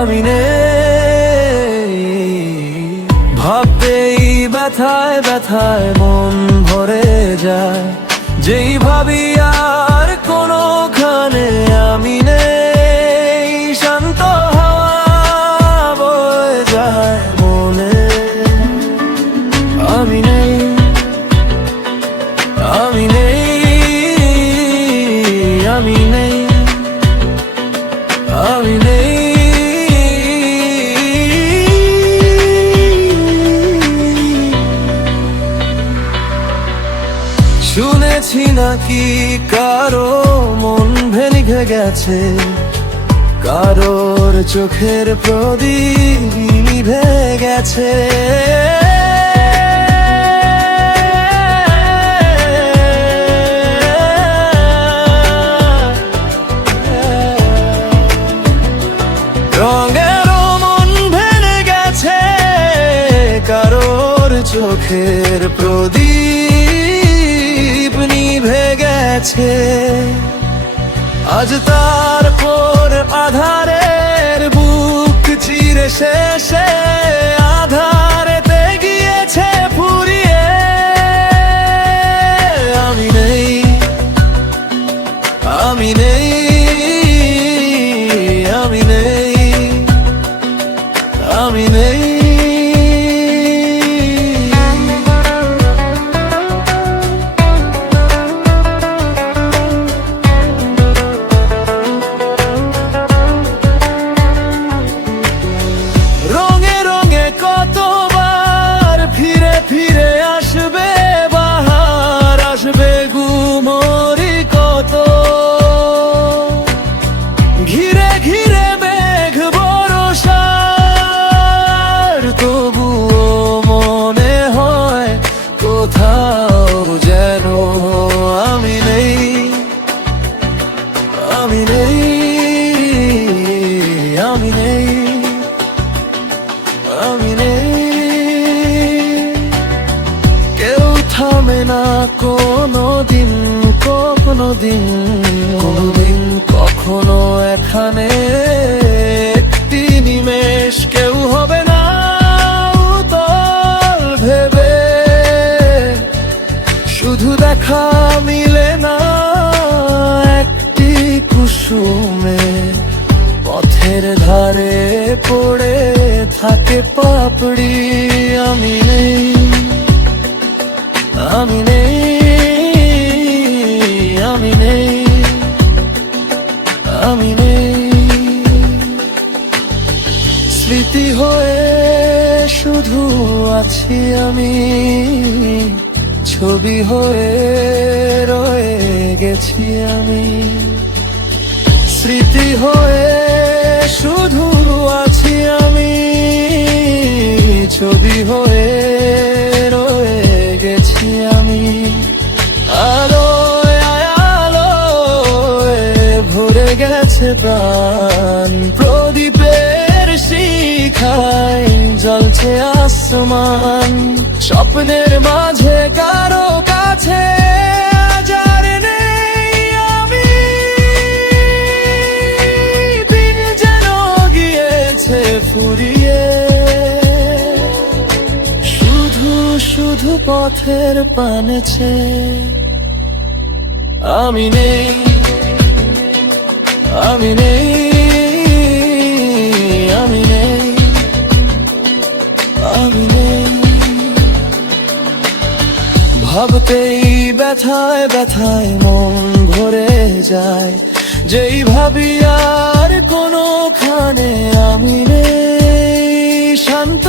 আমি নেই। ভাবতেই ব্যথায় ব্যথায় মন ভরে যায়, যেই ভাবি আর কোনোখানে আমি নেই। শান্ত হাওয়া বয়ে যায় মনে, আমি নেই, আমি নেই, আমি নেই, আমি নেই। শুনেছি নাকি কারো মন ভেঙে গেছে, কারোর চোখের প্রদীপ নিভে গেছে। রঙেরও মন ভেঙে গেছে, কারোর চোখের প্রদীপ নিভে গেছে। আজ তারপর আধারের বুক চিরে শেষে আধারেতে গিয়েছে ফুরিয়ে। আমি নেই, আমি নেই, আমি নেই, আমি নেই। কতবার ফিরে ফিরে আসবে বাহার, আসবে গুমরি কত, ঘিরে ঘিরে মেঘ বরষার। তবুও মনে হয় কোথাও যেন আমি নেই, আমি নেই, আমি নেই, আমি নেই। কেউ থামে না কোনোদিন, কোনোদিন, কোনোদিন কখনো এখানে একটি নিমেষ কেউ হবে না উতল ভেবে। শুধু দেখা মিলে না একটি কুসুমে, পথের ধারে পড়ে থাকে পাপড়ি। আমি নেই, আমি নেই, আমি নেই, আমি নেই। স্মৃতি হয়ে শুধু আছি আমি, ছবি হয়ে রয়ে গেছি আমি। স্মৃতি হয়ে শুধু আছি আমি, ছবি হয়ে রয়ে গেছি আমি। আলোয় আলোয় ভরে গেছে প্রাণ, প্রদীপের শিখায় জ্বলছে আসমান। স্বপ্নের মাঝে কারো কাছে আজার নেই আমি, দিন যেন গিয়েছে ফুরিয়ে। শুধু শুধু পথের পানেছে আমি নেই, আমি নেই, আমি নেই, আমি নেই। ভাবতেই ব্যথায় ব্যথায় মন ভরে যায়, যেই ভাবি আর কোনোখানে আমি নেই। শান্ত